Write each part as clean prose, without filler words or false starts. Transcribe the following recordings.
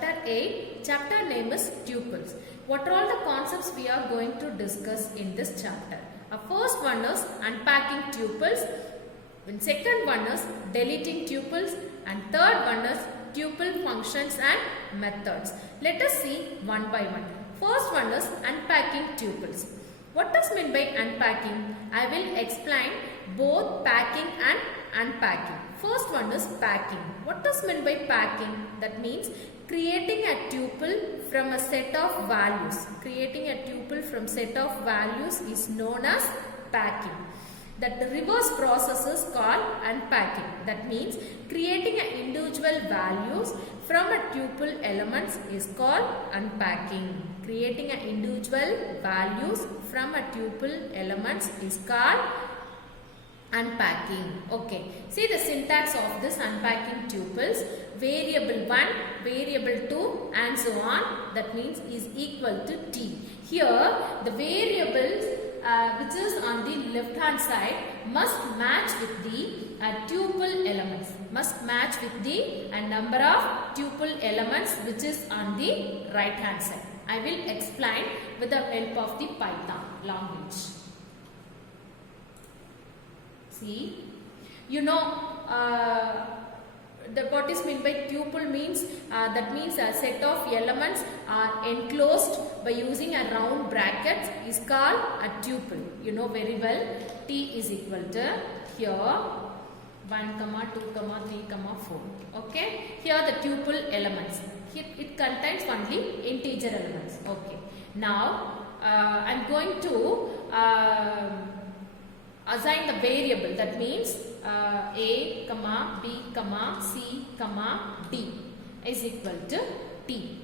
chapter 8. Chapter name is tuples. What are all the concepts we are going to discuss in this chapter? First one is unpacking tuples. And second one is deleting tuples. And third one is tuple functions and methods. Let us see one by one. First one is unpacking tuples. What does mean by unpacking? I will explain both packing and unpacking. First one is packing. What does mean by packing? That means creating a tuple from a set of values. Creating a tuple from set of values is known as packing. That the reverse process is called unpacking. That means creating an individual values from a tuple elements is called unpacking. Creating an individual values from a tuple elements is called unpacking. Okay. See the syntax of this unpacking tuples. Variable 1, variable 2 and so on. That means is equal to t. Here the variables which is on the left hand side must match with the tuple elements. Must match with the number of tuple elements which is on the right hand side. I will explain with the help of the Python language. See, you know what is meant by tuple means that means a set of elements are enclosed by using a round bracket is called a tuple. You know very well. T is equal to here 1, 2, 3, 4. Okay. Here the tuple elements. Here it contains only integer elements. Okay. Now I am going to assign the variable. That means A, B, C, D is equal to T.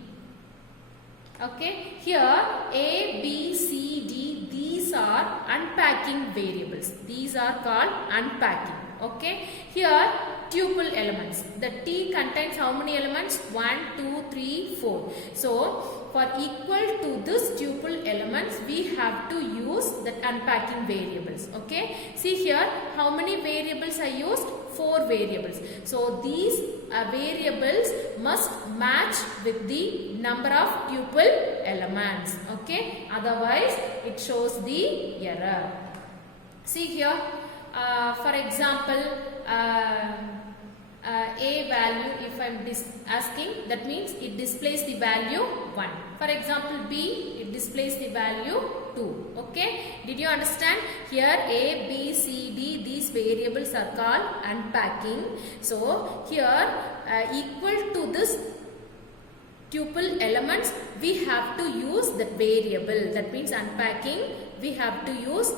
Okay. Here A, B, C, D, these are unpacking variables. These are called unpacking. Okay. Here tuple elements. The T contains how many elements? 1, 2, 3, 4. So for equal to this tuple elements, we have to use that unpacking variables. Okay. See here how many variables are used? 4 variables. So these variables must match with the number of tuple elements. Okay. Otherwise it shows the error. See here for example A value, if I am asking, that means it displays the value 1. For example B, it displays the value 2. Okay. Did you understand? Here A, B, C, D, these variables are called unpacking. So here equal to this tuple elements, we have to use the variable. That means unpacking, we have to use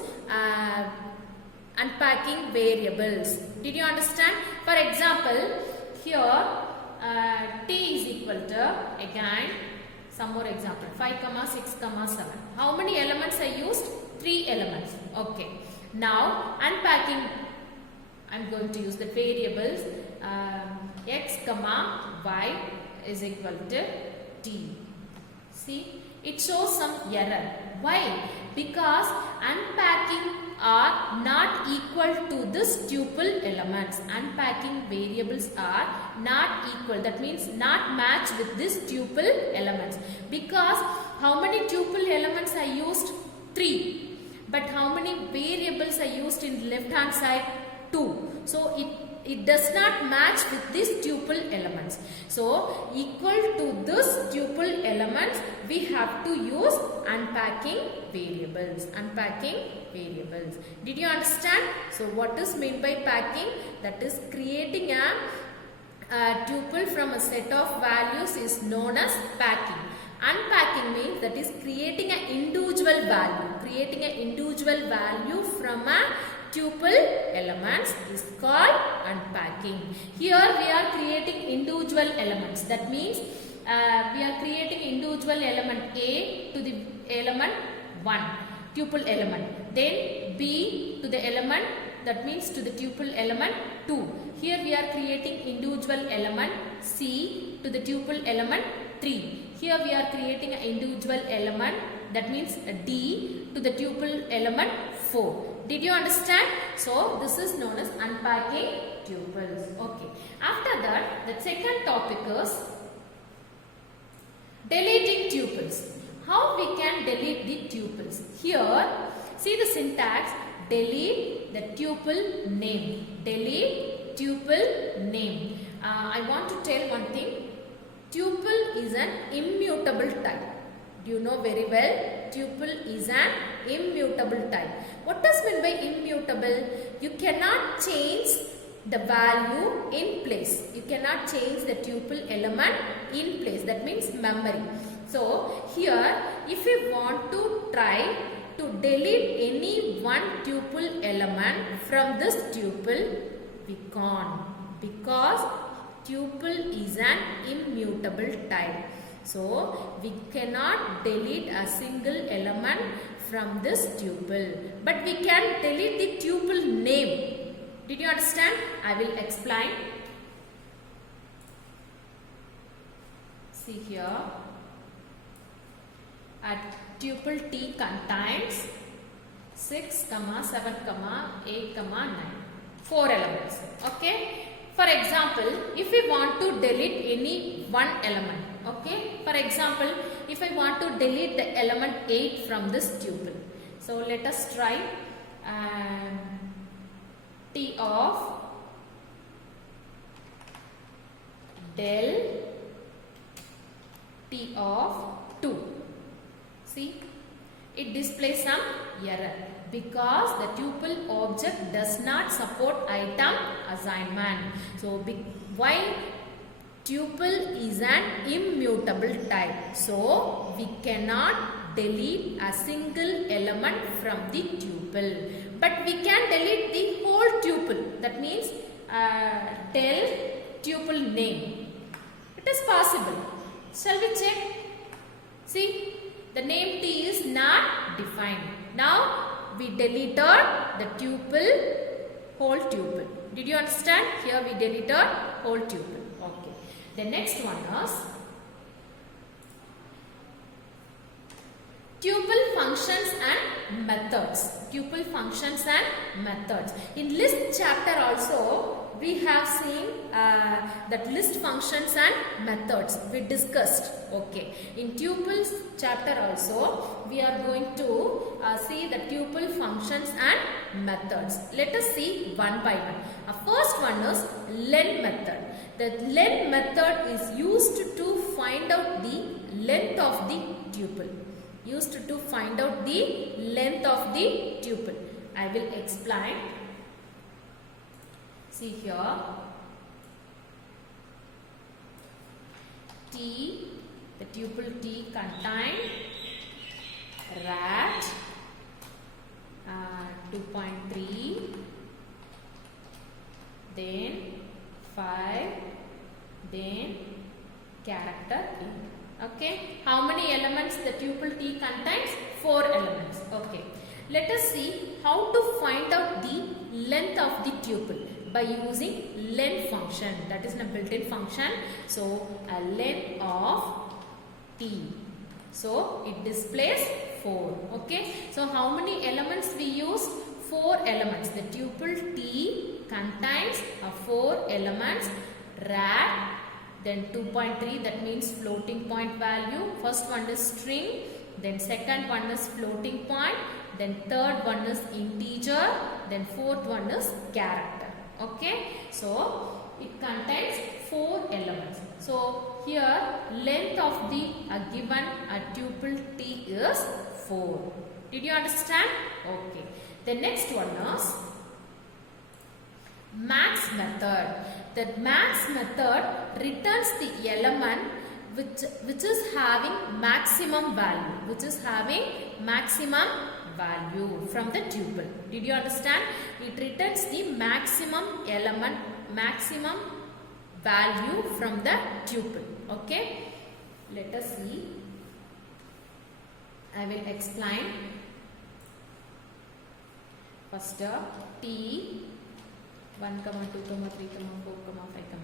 unpacking variables. Did you understand? For example, here T is equal to, again some more example, 5, 6, 7. How many elements are used? 3 elements. Okay. Now unpacking, I am going to use the variables x, y is equal to t. See, it shows some error. Why? Because unpacking are not equal to this tuple elements. Unpacking variables are not equal. That means not match with this tuple elements. Because how many tuple elements are used? 3. But how many variables are used in the left hand side? 2. So it does not match with these tuple elements. So equal to this tuple elements, we have to use unpacking variables. Unpacking variables. Did you understand? So what is meant by packing? That is creating a tuple from a set of values is known as packing. Unpacking means that is creating an individual value. Creating an individual value from a tuple elements is called unpacking. Here we are creating individual elements. That means we are creating individual element A to the element 1, tuple element. Then B to the element, that means to the tuple element 2. Here we are creating individual element C to the tuple element 3. Here we are creating an individual element, that means D to the tuple element 4. Did you understand? So this is known as unpacking tuples. Okay. After that, the second topic is Deleting tuples. How we can delete the tuples? Here, see the syntax. Delete the tuple name. Delete tuple name. I want to tell one thing. Tuple is an immutable type. Do you know very well? Tuple is an immutable type. What does mean by immutable? You cannot change the value in place. You cannot change the tuple element in place. That means memory. So here, if we want to try to delete any one tuple element from this tuple, we can't, because tuple is an immutable type. So we cannot delete a single element from this tuple, but we can delete the tuple name. Did you understand? I will explain. See here. At tuple T contains 6, 7, 8, 9. 4 elements. Okay. For example, if we want to delete any one element. Okay. For example, if I want to delete the element 8 from this tuple. So let us try. T of del T of 2. See, it displays some error because the tuple object does not support item assignment. So, why? Tuple is an immutable type. So, we cannot delete a single element from the tuple. But we can delete the whole tuple. That means del tuple name. It is possible. Shall we check? See, the name T is not defined. Now, we deleted the tuple, whole tuple. Did you understand? Here we deleted whole tuple. Okay. The next one is tuple functions and methods. Tuple functions and methods. In list chapter also, we have seen that list functions and methods we discussed. Okay. In tuples chapter also, we are going to see the tuple functions and methods. Let us see one by one. First one is len method. The len method is used to find out the length of the tuple. Used to find out the length of the tuple. I will explain. See here. T, the tuple T contain rat 2.3, then 5, then character A. Okay. How many elements the tuple T contains? 4 elements. Okay. Let us see how to find out the length of the tuple by using len function. That is a built-in function. So, a len of T. So, it displays 4. Okay. So, how many elements we used? 4 elements. The tuple T contains 4 elements. Rat, then 2.3, that means floating point value. First one is string, then second one is floating point, then third one is integer, then fourth one is character. Okay. So, it contains 4 elements. So, here length of the given tuple T is 4. Did you understand? Okay. The next one is max method. The max method returns the element which is having maximum value. Which is having maximum value from the tuple. Did you understand? It returns the maximum element, maximum value from the tuple. Okay. Let us see. I will explain. First T 1, 2, 3, 4,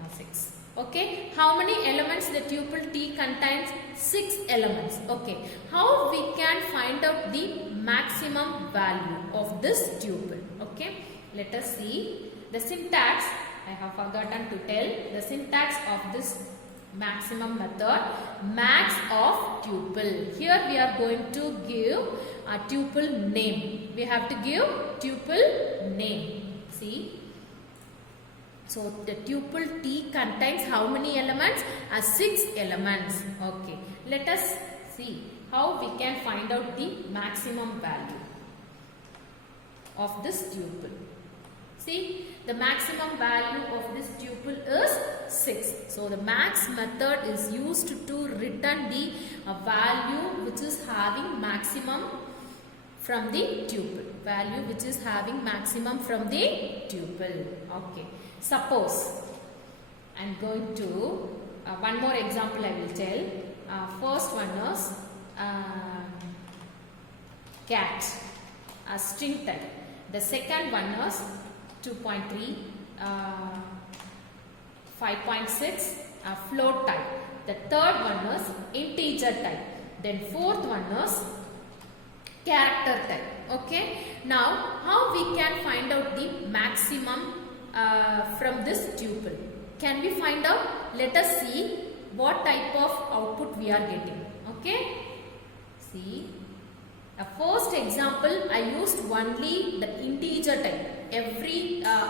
5, 6. Okay. How many elements the tuple T contains? 6 elements. Okay. How we can find out the maximum value of this tuple? Okay. Let us see. The syntax, I have forgotten to tell. The syntax of this maximum method, max of tuple. Here we are going to give a tuple name. We have to give tuple name. See. So the tuple T contains how many elements? 6 elements. Okay. Let us see how we can find out the maximum value of this tuple. See, the maximum value of this tuple is 6. So the max method is used to return the value which is having maximum from the tuple. Value which is having maximum from the tuple. Okay. Suppose I am going to one more example I will tell. First one is cat, a string type. The second one is 2.3, 5.6, float type. The third one is integer type. Then fourth one is character type. Okay. Now, how we can find out the maximum from this tuple? Can we find out? Let us see what type of output we are getting. Okay. See. First example, I used only the integer type.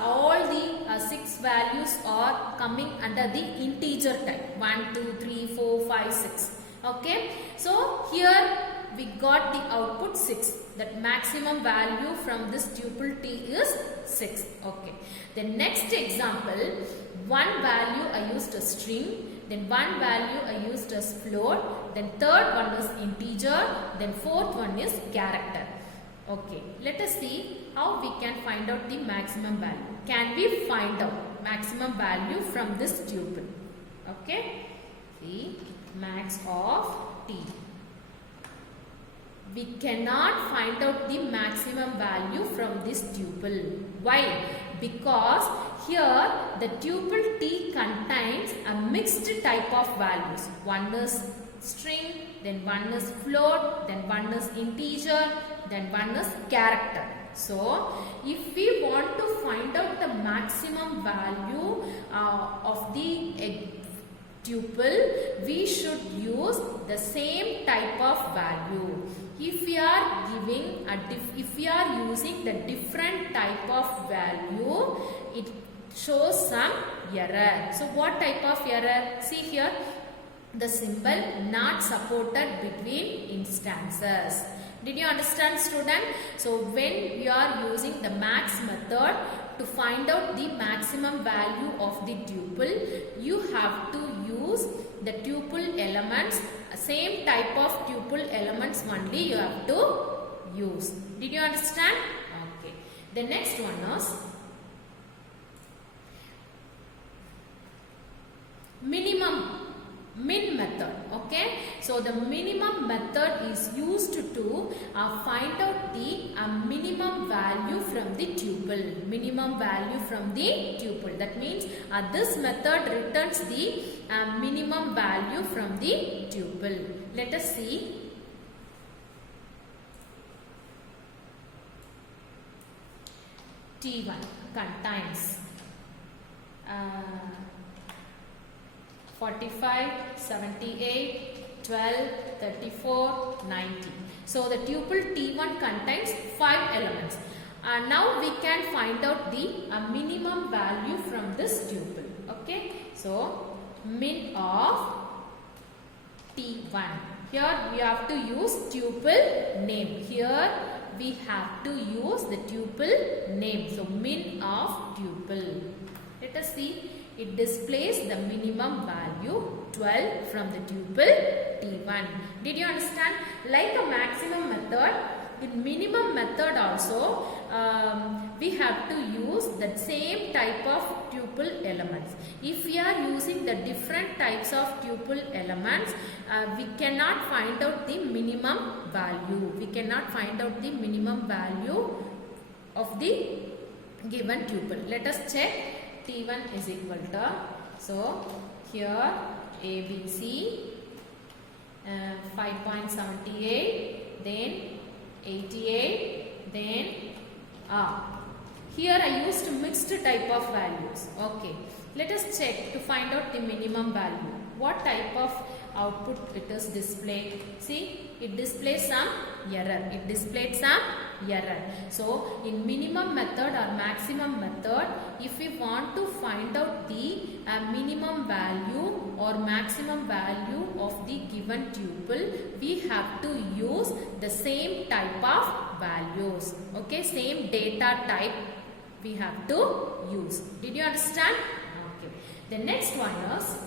All the 6 values are coming under the integer type. 1, 2, 3, 4, 5, 6. Okay. So here we got the output 6. That maximum value from this tuple T is 6. Okay. The next example, one value I used a string. Then one value I used as float, then third one is integer, then fourth one is character. Okay, let us see how we can find out the maximum value. Can we find out maximum value from this tuple? Okay, see max of T. We cannot find out the maximum value from this tuple. Why? Because here the tuple T contains a mixed type of values. One is string, then one is float, then one is integer, then one is character. So, if we want to find out the maximum value of the tuple, we should use the same type of value. If we are using the different type of value, it shows some error. So what type of error? See here, the symbol not supported between instances. Did you understand, student? So when you are using the max method to find out the maximum value of the tuple, you have to use the tuple elements, same type of tuple elements only you have to use. Did you understand? Okay. The next one is min method. Okay. So the minimum method is used to find out the minimum value from the tuple. Minimum value from the tuple. That means this method returns the minimum value from the tuple. Let us see. T1 contains 45, 78, 12, 34, 90. So the tuple T1 contains 5 elements. Now we can find out the minimum value from this tuple. Okay. So min of T1. Here we have to use tuple name. Here we have to use the tuple name. So min of tuple. Let us see. It displays the minimum value 12 from the tuple T1. Did you understand? Like a maximum method, in minimum method also we have to use the same type of tuple elements. If we are using the different types of tuple elements, we cannot find out the minimum value. We cannot find out the minimum value of the given tuple. Let us check. T1 is equal to, so here ABC 5.78, then 88, then here I used mixed type of values. Okay, let us check to find out the minimum value. What type of output it is displayed. See, it displays some error. It displayed some error. So in minimum method or maximum method, if we want to find out the minimum value or maximum value of the given tuple, we have to use the same type of values. Okay, same data type we have to use. Did you understand? Okay. The next one is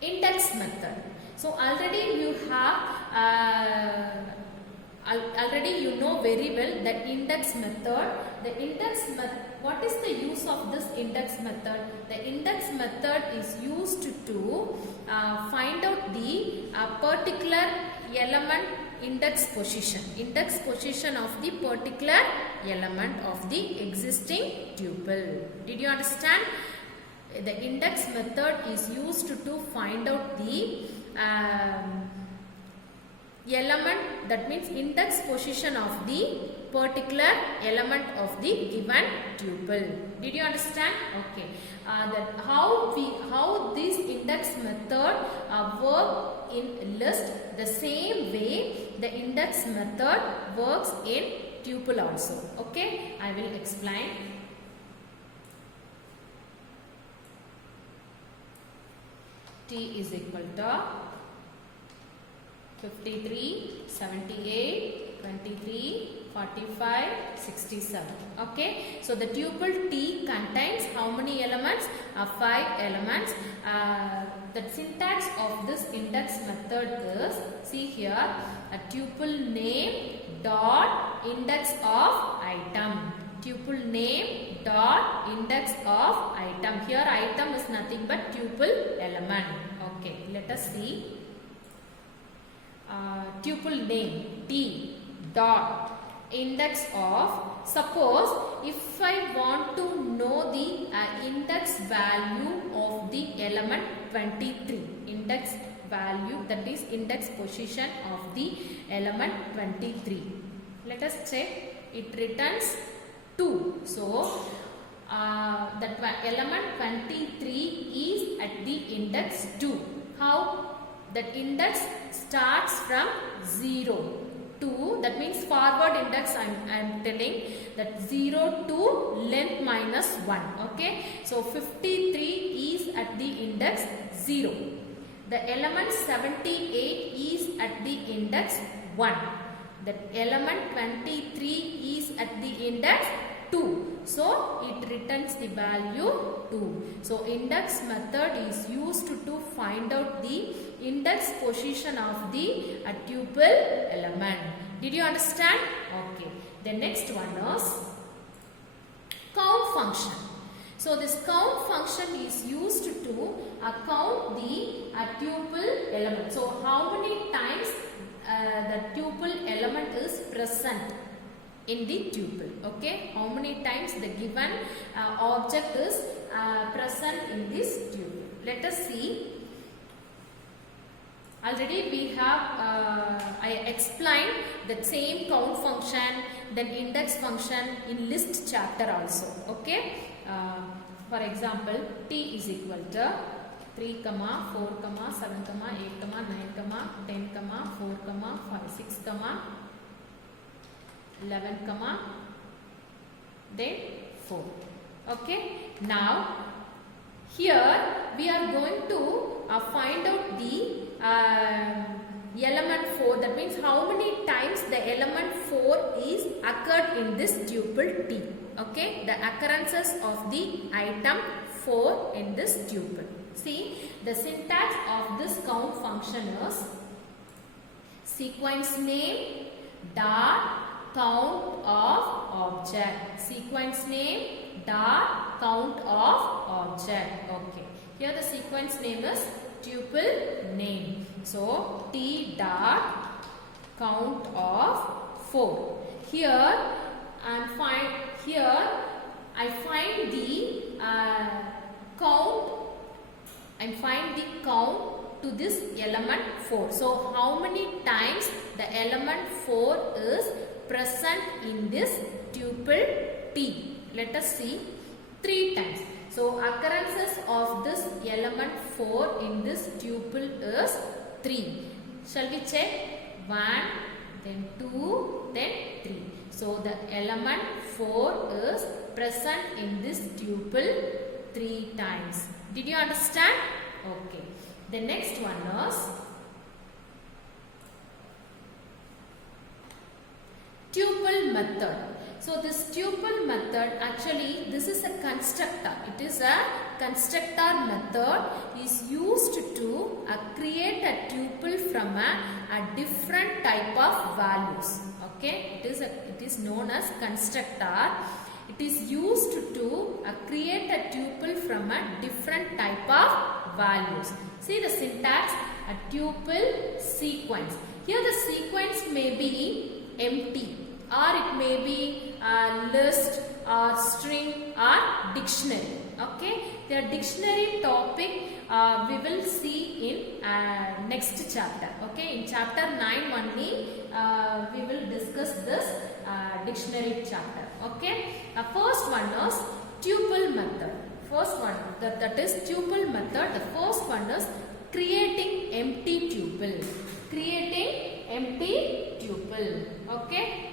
index method. So already you have already you know very well the index method. The index method, what is the use of this index method? The index method is used to find out the particular element index position of the particular element of the existing tuple. Did you understand? The index method is used to find out the element, that means index position of the particular element of the given tuple. Did you understand? Okay. That how this index method work in list, the same way the index method works in tuple also. Okay, I will explain. T is equal to 53, 78, 23, 45, 67. Okay. So the tuple T contains how many elements? 5 elements. The syntax of this index method is, see here, a tuple name dot index of item. Tuple name dot index of item. Here item is nothing but tuple element. Okay. Let us see. Tuple name T dot index of, suppose if I want to know the index value of the element 23, index value, that is index position of the element 23. Let us check. It returns 2. So that element 23 is at the index 2. How? That index starts from 0 to, that means forward index I am telling, that 0 to length minus 1. Okay. So 53 is at the index 0. The element 78 is at the index 1. The element 23 is at the index 2. So it returns the value 2. So index method is used to find out the index position of the tuple element. Did you understand? Okay. The next one is count function. So this count function is used to count the tuple element. So how many times the tuple element is present in the tuple? Okay, how many times the given object is present in this tuple? Let us see. Already we have I explained the same count function, then index function in list chapter also. Okay. For example, T is equal to 3, 4, 7, 8, 9, 10, 4, 5, 6, 11, then 4. Okay. Now here we are going to find out the element 4. That means how many times the element 4 is occurred in this tuple T. Okay. The occurrences of the item 4 in this tuple. See, the syntax of this count function is sequence name dot count of object. Sequence name dot count of object. Okay. Here the sequence name is tuple name. So T dot count of 4. Here I find the count. I find the count to this element 4. So how many times the element 4 is present in this tuple T? Let us see. 3 times. So occurrences of this element 4 in this tuple is 3. Shall we check? 1, then 2, then 3. So the element 4 is present in this tuple 3 times. Did you understand? Okay. The next one is tuple method. So this tuple method, actually this is a constructor. It is a constructor method is used to create a tuple from a different type of values. Okay, it is known as constructor. It is used to create a tuple from a different type of values. See the syntax, a tuple sequence. Here the sequence may be empty, or it may be a list or string or dictionary. Okay, the dictionary topic we will see in next chapter. Okay, in chapter 9 only we will discuss this dictionary chapter. Okay, first one is tuple method. First one that is tuple method. The first one is creating empty tuple. Creating empty tuple. Okay.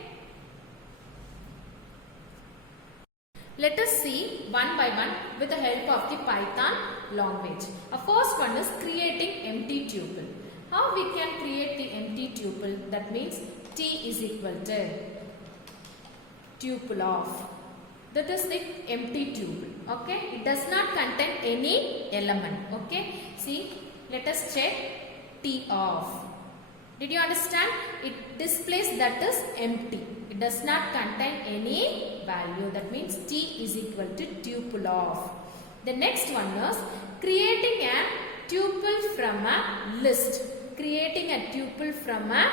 Let us see one by one with the help of the Python language. First one is creating empty tuple. How we can create the empty tuple? That means T is equal to tuple of. That is the empty tuple. Okay. It does not contain any element. Okay. See, let us check T of. Did you understand? It displays that is empty. It does not contain any value. That means T is equal to tuple of. The next one is creating a tuple from a list. Creating a tuple from a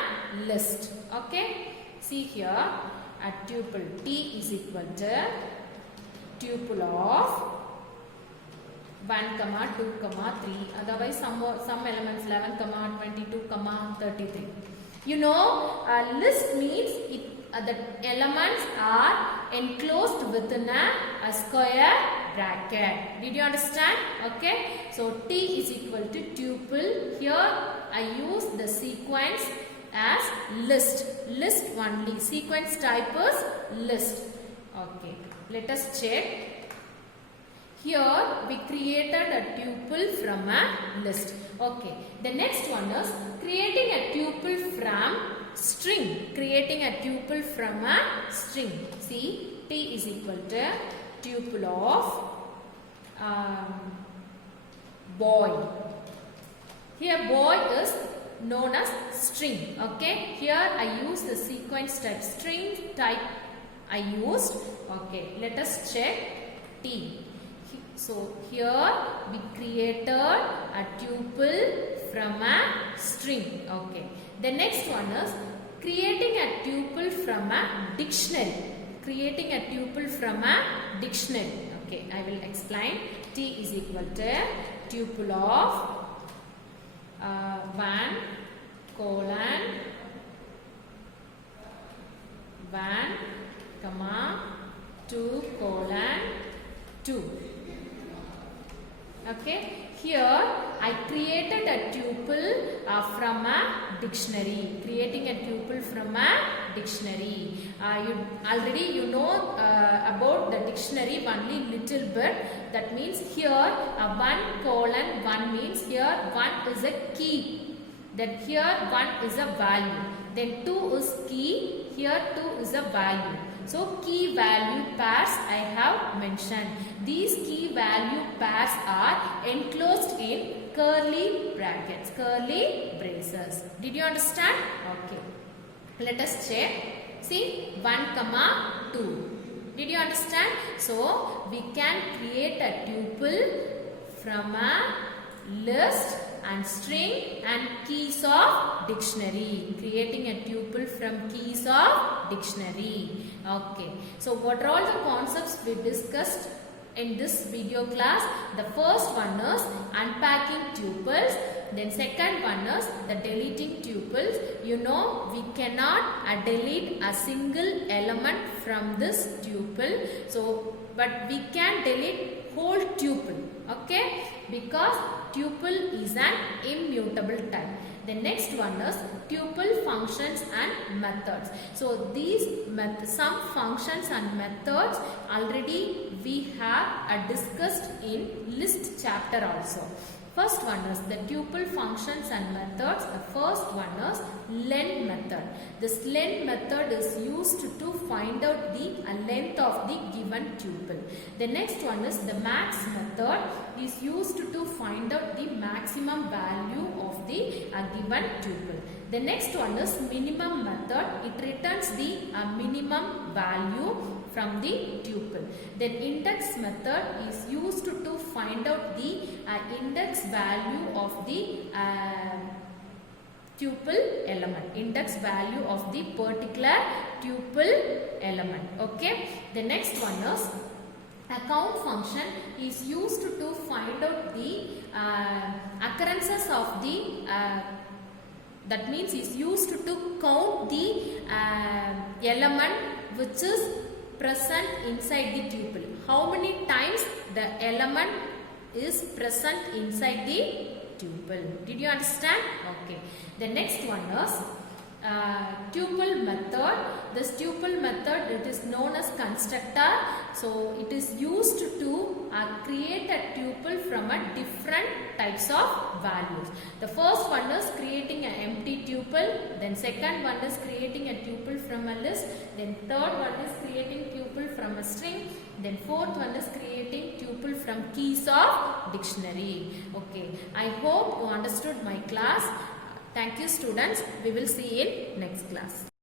list. Okay. See here, a tuple T is equal to tuple of 1, 2, 3. Otherwise, some elements 11, 22, 33. You know, a list means the elements are enclosed within a square bracket. Did you understand? Okay. So T is equal to tuple. Here I use the sequence as list. List only. Sequence type is list. Okay. Let us check. Here we created a tuple from a list. Okay. The next one is creating a tuple from string. Creating a tuple from a string. See, T is equal to tuple of boy. Here boy is known as string. Okay. Here I use the sequence type string type I used. Okay. Let us check T. So here we created a tuple from a string. Okay. The next one is creating a tuple from a dictionary. Creating a tuple from a dictionary. Okay. I will explain. T is equal to tuple of 1 colon 1 comma 2 colon 2. Okay, here I created a tuple from a dictionary. Creating a tuple from a dictionary. You know about the dictionary only little bit. That means here 1 colon 1 means here 1 is a key. Then here 1 is a value. Then 2 is key. Here 2 is a value. So key value pairs I have mentioned. These key value pairs are enclosed in curly brackets, curly braces. Did you understand? Okay. Let us check. See 1 comma 2. Did you understand? So we can create a tuple from a list and string and keys of dictionary. Creating a tuple from keys of dictionary. Okay. So what are all the concepts we discussed in this video class? The first one is unpacking tuples. Then second one is the deleting tuples. You know we cannot delete a single element from this tuple. So but we can delete whole tuple. Okay, because tuple is an immutable type. The next one is tuple functions and methods. So these some functions and methods already we have discussed in list chapter also. First one is the tuple functions and methods. The first one is len method. This len method is used to find out the length of the given tuple. The next one is the max method is used to find out the maximum value of the given tuple. The next one is minimum method. It returns the minimum value from the tuple. Then index method is used to find out the index value of the tuple element. Index value of the particular tuple element. Okay. The next one is count function is used to find out the occurrences of the that means is used to count the element which is present inside the tuple. How many times the element is present inside the tuple? Did you understand? Okay. The next one is tuple method. This tuple method, it is known as constructor. So it is used to create a tuple from a different types of values. The first one is creating an empty tuple. Then second one is creating a tuple from a list. Then third one is creating tuple from a string. Then fourth one is creating tuple from keys of dictionary. Okay. I hope you understood my class. Thank you students. We will see in next class.